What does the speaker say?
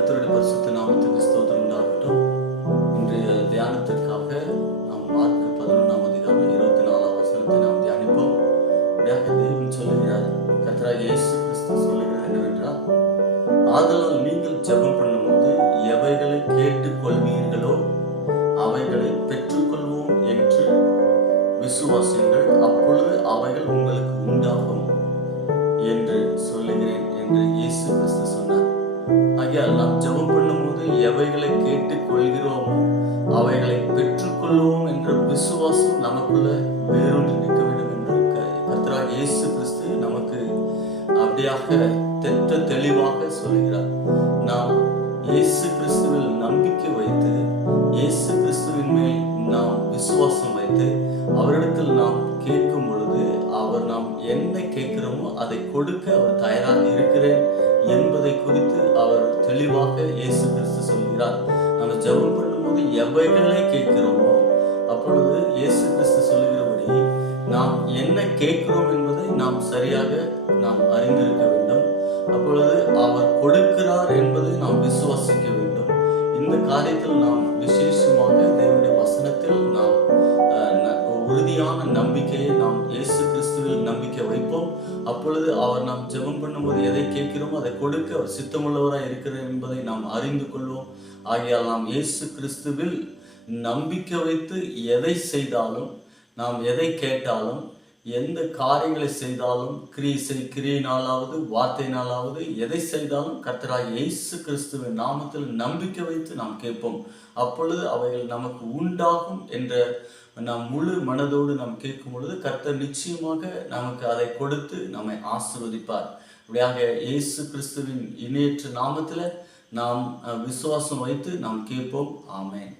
கர்த்தருடைய பரிசுத்த நாமத்துக்கு ஸ்தோத்திரம் உண்டாகட்டும். இன்றைய தியானத்திற்காக நாம் மார்க் 11ஆம் அதிகாரம் 24ஆம் வசனத்தை நாம் தியானிப்போம். அப்படியாக தேவன் சொல்லுகிறார், கர்த்தராகிய இயேசு கிறிஸ்து சொல்லுகிறார் என்னவென்றால், ஆதலால் நீங்கள் ஜெபம் பண்ணும்போது எவைகளை கேட்டுக் கொள்வீர்களோ அவைகளை பெற்றுக்கொள்வோம் என்று விசுவாசியுங்கள், அப்பொழுது அவைகள் உங்களுக்கு உண்டாகும் என்று சொல்லுகிறேன் என்று இயேசு கிறிஸ்து சொன்னார். ஆகையால் நாம் ஜெபம் பண்ணும்போது எவைகளை கேட்டுக் கொள்கிறோமோ அவைகளை பெற்றுக்கொள்வோம் என்ற விசுவாசம் நமக்குள்ள வேரூன்றி நிற்க வேண்டும் என்று கர்த்தராகிய இயேசு கிறிஸ்து நமக்கு அப்படியாக தெளிவாக சொல்கிறார். நாம் இயேசு கிறிஸ்துவில் நம்பிக்கை வைத்து, இயேசு கிறிஸ்துவின் மேல் நாம் விசுவாசம் வைத்து அவரிடத்தில் நாம் கேட்கும் பொழுது அவர் நாம் என்ன கேட்கிறோமோ அதை கொடுக்க அவர் தயாராக இருக்கிறேன் என்பதை குறித்து அவர் தெளிவாக இயேசு கிறிஸ்து சொல்கிறார். நம்ம ஜெபம் பண்ணும்போது எவைகளை கேட்கிறோமோ அப்பொழுது இயேசு கிறிஸ்து சொல்லுகிறபடி நாம் என்ன கேட்கிறோம் என்பதை நாம் சரியாக நாம் அறிந்திருக்க வேண்டும். அப்பொழுது அவர் கொடுக்கிறார் என்பதை நாம் விசுவாசிக்க வேண்டும். இந்த காரியத்தில் நாம் விசேஷமாக தேவனுடைய வசனத்தில் நாம் உறுதியான நம்பிக்கையை நாம் இயேசு கிறிஸ்துவில் நம்பிக்கை வைப்போம். அப்பொழுது அவர் நாம் ஜெபம் பண்ணும்போது எதை கேட்கிறோமோ அதை கொடுக்க அவர் சித்தமுள்ளவராய் இருக்கிறார் என்பதை நாம் அறிந்து கொள்வோம். ஆகையால் நாம் இயேசு கிறிஸ்துவில் நம்பிக்கை வைத்து எதை செய்தாலும், நாம் எதை கேட்டாலும், எந்த காரியங்களை செய்தாலும், கிரியினாலாவது வார்த்தையினாலாவது எதை செய்தாலும் கர்த்தராகிய இயேசு கிறிஸ்துவின் நாமத்தில் நம்பிக்கை வைத்து நாம் கேட்போம். அப்பொழுது அவைகள் நமக்கு உண்டாகும் என்ற நாம் முழு மனதோடு நாம் கேட்கும் பொழுது கர்த்தர் நிச்சயமாக நமக்கு அதை கொடுத்து நம்மை ஆசீர்வதிப்பார். அப்படியாக இயேசு கிறிஸ்துவின் இணையற்ற நாமத்தில் நாம் விசுவாசம் வைத்து நாம் கேட்போம். ஆமென்.